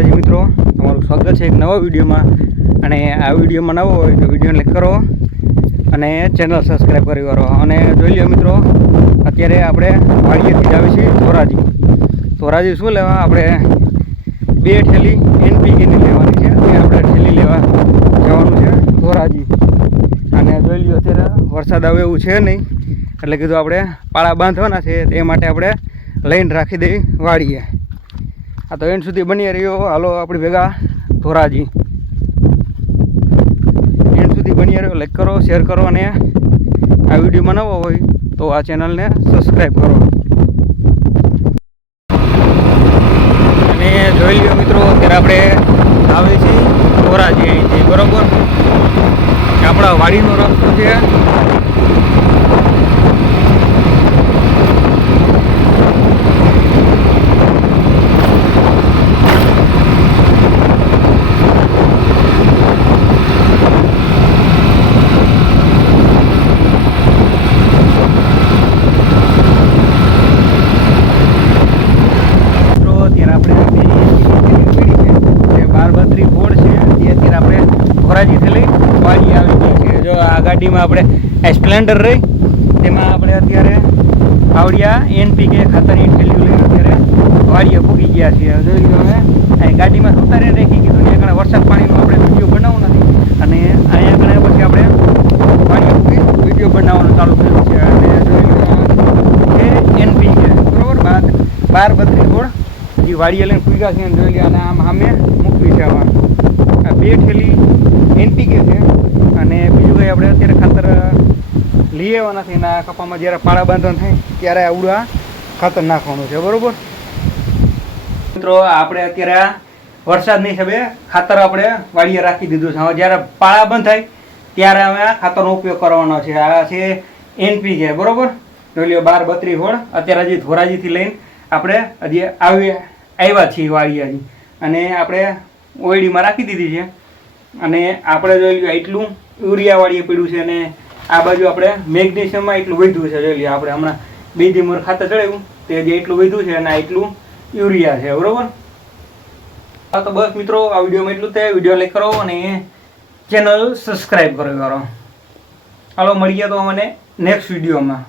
માતાજી મિત્રો, તમારું સ્વાગત છે એક નવા વિડીયોમાં. અને આ વિડીયોમાં નવો હોય તો વીડિયો લાઈક કરો અને ચેનલ સબસ્ક્રાઈબ કરી કરો અને જોઈ લ્યો મિત્રો, અત્યારે આપણે વાડીએથી જ આવી છીએ ધોરાજી. ધોરાજી શું લેવા? આપણે બે ઠેલી એનપીકેની લેવાની છે. તે આપણે ઠેલી લેવા જવાનું છે ધોરાજી. અને જોઈ લ્યો અત્યારે વરસાદ આવે એવું છે નહીં. એટલે કીધું આપણે પાળા બાંધવાના છે, તે માટે આપણે લઈને રાખી દઈએ વાડીએ. આ તો એન્ડ સુધી બની રહ્યો. હાલો, આપણી ભેગા ધોરાજી. એન્ડ સુધી બની રહ્યો. લાઈક કરો શેર કરો અને આ વિડીયોમાં નવો હોય તો આ ચેનલને સબસ્ક્રાઈબ કરો. અને જોઈ લ્યો મિત્રો, અત્યારે આપણે આવે છે ધોરાજી અહીંથી, બરોબર? આપણા વાડીનો રસ્તો છે મિત્રો અત્યારે આપણે પેલી પેઢી છે જે બાર બત્રી બોર્ડ છે તે અત્યારે આપણે ધોરાજીથી લઈ વાડી આવી ગઈ છે જો આ ગાડીમાં આપણે સ્પ્લેન્ડર રહી. તેમાં આપણે અત્યારે આવડિયા એનપીકે ખાતરની ઠેલીઓ લઈને અત્યારે વાડીએ પૂગી ગયા છીએ. અહીં ગાડીમાં સુતારે રાખી કીધું ને આગળ વરસાદ પાણીનો આપણે વીડિયો બનાવવું નથી. અને અહીંયા આગળ પછી આપણે વાડીએ પૂગી વીડિયો બનાવવાનું ચાલુ થયું છે. અને એનપીકે બરોબર? બાર બાર બત્રીસ ગોળ. જે વાડીએ લઈને પૂગ્યા છે જોઈ લે અને આમ સામે મૂકવી છે આમાં આ બે ઠેલી એનપીકે છે અને બીજું કંઈ આપણે અત્યારે ખાતર લઈ આવ્યા નથી ને આ કપામાં જ્યારે પાળા બાંધણ થાય ત્યારે આવડું આ ખાતર નાખવાનું છે, બરોબર? મિત્રો, આપણે અત્યારે વરસાદની હિસાબે ખાતર આપણે વાડીએ રાખી દીધું છે. હવે જ્યારે પાળા બંધ થાય ત્યારે અમે આ ખાતરનો ઉપયોગ કરવાનો છે. આ છે એનપીકે બરોબર? જોઈ બાર બત્રીસ હોળ. અત્યારે હજી ધોરાજીથી લઈને આપણે હજી આવી આવ્યા છીએ વાડીએ હજી. અને આપણે ઓયડીમાં રાખી દીધી છે. અને આપણે જોઈ લ્યો એટલું યુરિયાવાળીએ પીડ્યું છે અને આ બાજુ આપણે મેગ્નેશિયમમાં એટલું વધ્યું છે, જોઈ લ્યો, આપણે હમણાં બીજી મોર ખાતર ચડાવ્યું તે જે એટલું વધ્યું છે, અને આ એટલું યુરિયા છે, બરોબર? હા, તો બસ મિત્રો, આ વિડીયોમાં એટલું તે વીડિયો લાઈક કરો અને ચેનલ સબસ્ક્રાઈબ કરો કરો હાલો, મળીએ તો મને નેક્સ્ટ વિડીયોમાં.